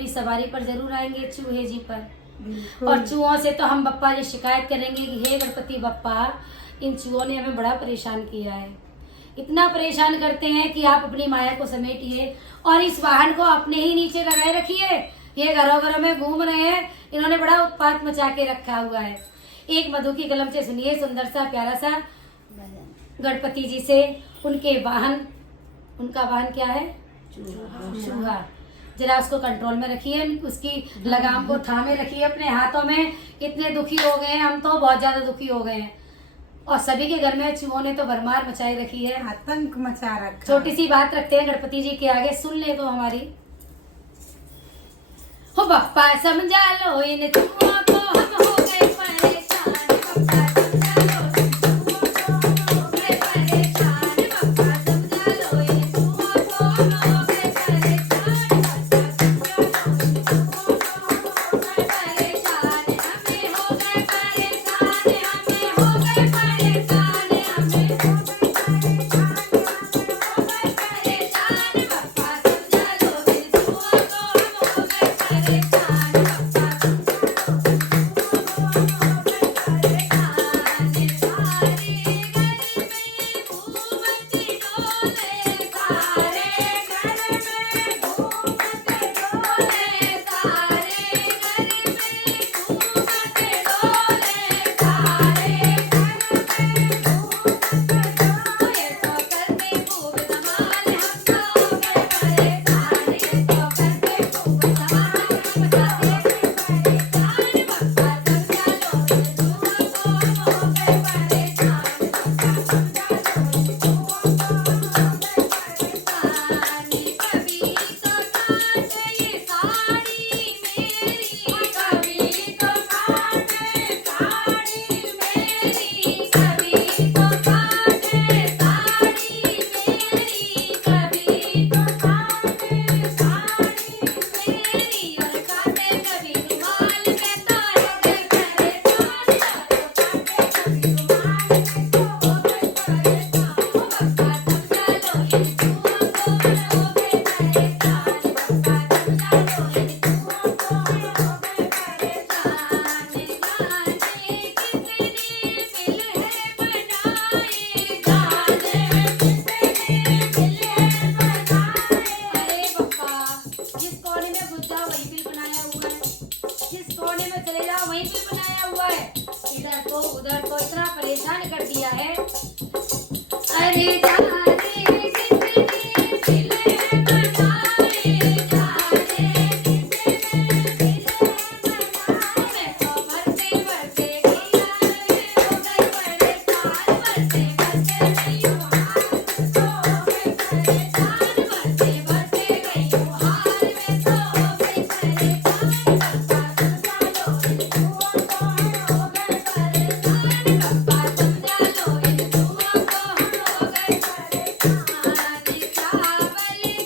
अपनी सवारी पर जरूर आएंगे चूहे जी पर। और चूहों से तो हम बप्पा जी शिकायत करेंगे कि हे गणपति बप्पा, इन चूहों ने हमें बड़ा परेशान किया है। इतना परेशान करते हैं कि आप अपनी माया को समेटिए और इस वाहन को अपने ही नीचे लगाए रखिए। ये घरों घरों में घूम रहे हैं, इन्होंने बड़ा उत्पात मचा के रखा हुआ है। एक मधु की कलम से सुनिए सुंदर सा प्यारा सा गणपति जी से। उनके वाहन, उनका वाहन क्या है? चूहा। जरा उसको कंट्रोल में रखिए, उसकी लगाम को थामे रखिए अपने हाथों में। इतने दुखी हो गए हैं हम तो, बहुत ज्यादा दुखी हो गए हैं। और सभी के घर में चूहों ने तो भरमार मचाई रखी है, आतंक मचा रखा। छोटी सी बात रखते हैं गणपति जी के आगे, सुन ले तो हमारी। हो बप्पा समझा लो इन चूहों को, हम हो गए परेशान। बप्पा समझा लो इन चूहों को, हम हो गए परेशान। बप्पा समझा लो इन चूहों को, हम हो गए परेशान। बप्पा समझा लो इन चूहों को, हम हो गए परेशान। हमें हो गए परेशान, हमें हो गए परेशान, हमें हो गए परेशान, हो गए परेशान। बप्पा समझा लो इन चूहों को, हम हो गए परेशान। बप्पा उधर तो इतना परेशान कर दिया है। अरे जाने कितने दिले बनाए, जाने कितने दिले बनाए। मैं तो भरते भरते गई हारे, हो गई परेशान। भरते भरते गई हूँ हार, तो हो गई परेशान। भरते भरते गई हूँ हार, मैं तो हो गई परेशान। बप्पा समझा लो इन चूहों को, हम हो गए परेशान। बप्पा समझा लो इन चूहों को, हम हो गए परेशान। चावल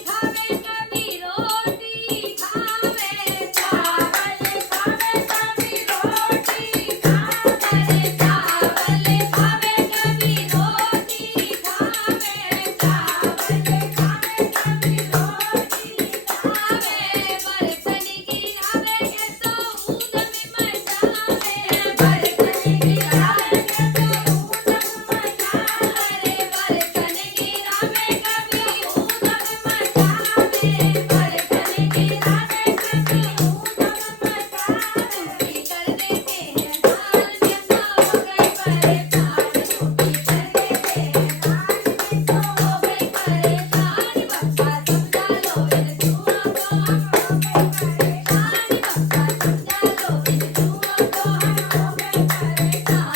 खावे कभी रोटी खावे, चावल खावे कभी रोटी खावे। चावल खावे कभी रोटी खावे, चावल खावे कभी रोटी खावे। बर्तन गिरावे के तो ऊधम मचावे, बर्तन गिरावे के तो ऊधम मचावे। बर्तन गिरावे कभी ऊधम मचावे, बर्तन गिरावे कभी ऊधम मचावे। रोटी कर देते हैं दाल में तो हो गए परेशान, रोटी कर देते हैं दाल में तो हो गए परेशान। बप्पा समझा लो इन चूहों को, हम हो गए परेशान। बप्पा समझा लो इन चूहों को, हम हो गए परेशान।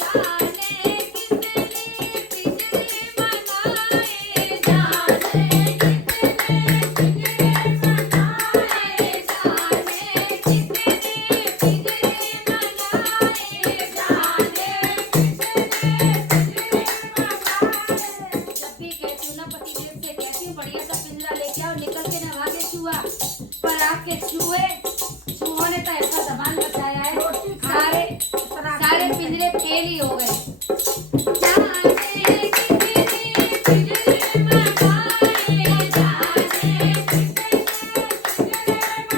जाने कितने पिंजरे बनाए, जाने कितने पिंजरे बनाए, जाने कितने पिंजरे बनाए, जाने कितने पिंजरे बनाए। जब भी कहती हूँ ना पतिदेव से, कहती हूँ बढ़िया सा पिंजरा लेके आओ, निकल के ना भागे चूहा। पर आपके चूहों ने तो ऐसा धमाल मचाया है, सारे पिंजरे फेल ही हो गए। जाने कितने पिंजरे बनाए, जाने कितने पिंजरे बनाए,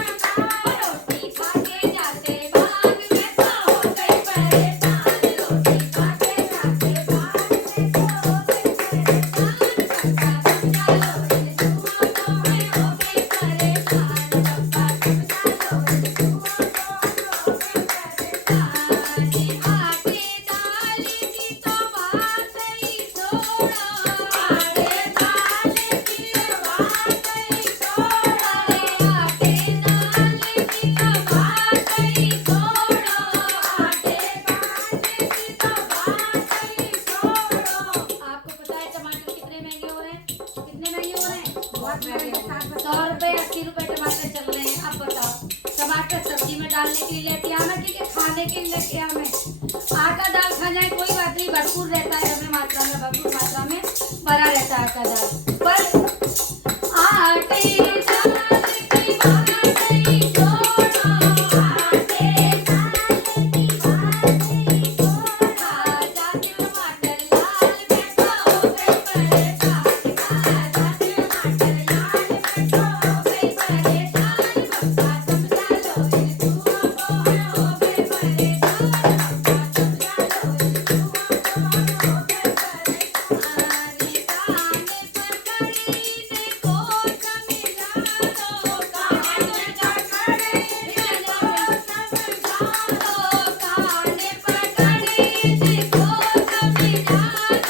डालने के लिए लेके आना, क्योंकि खाने के लिए लेके आना। आटा दाल खा जाए कोई बात नहीं, भरपूर रहता है, हमें मात्रा में भरपूर मात्रा में भरा रहता है आटा दाल। पर आटे दाल की बात नहीं छोड़ो, आटे दाल की बात नहीं छोड़ो। खाजा टमाटर लाल बैठो हो गई परेशान, खाजा टमाटर लाल बैठो हो गई परेशान। पप्पा समझा लो इन जुओं को, हो गई परेशान। पप्पा समझा लो इन जुओं को, हो गई परेशान। निशाने पर कड़ी ने को समझा लो, काने पर कड़ी ने को समझा लो, काने पर कड़ी ने को समझा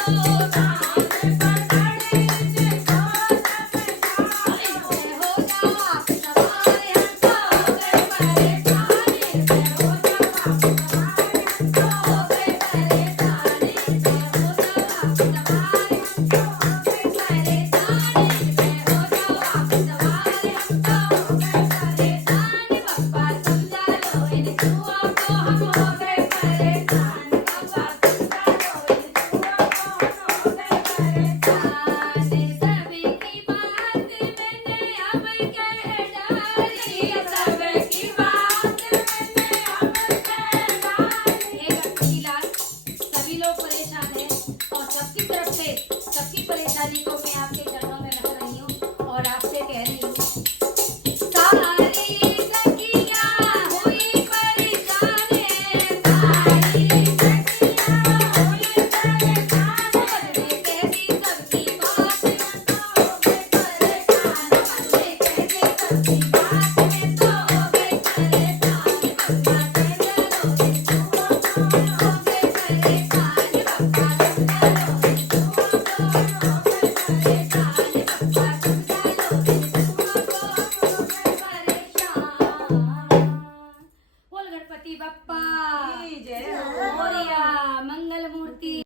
लो, काने पर कड़ी ने को समझा लो। हो जाओ आप सवार हमको हो गई परेशानी, हो जाओ आप सवार हमको हो गई परेशानी, हो जाओ आप सवार हमको हो गई परेशानी, हो जाओ आप सवार हमको हो गई परेशानी। पप्पा समझा लो इन जुओं को, हम हो गए परेशान। पप्पा समझा लो इन जुओं को, हम हो गए परेशान। सबकी बात मैंने अब कह डाली, सबकी बात मैंने अब कह डाली। हे गणपति लाल, सभी लोग परेशान हैं और सबकी तरफ से सबकी परेशानी को मैं आपके चरणों में रख रही हूँ और आपसे कह रही हूँ, सारी सखियाँ हुई परेशान है, सारी सखियाँ हुई परेशान। बल्ले कह दी सबकी बात में तो हो गई परेशान, बल्ले कह दी सबकी बात में तो हो गई परेशान। पप्पा समझा लो इन जुओं को, हो गई परेशान। पप्पा समझा लो इन जुओं को, हो गई परेशान। पप्पा समझा लो इन जुओं को, हो गई परेशान। बोल गणपति बप्पा जय हो। मोरया, मंगल मूर्ति।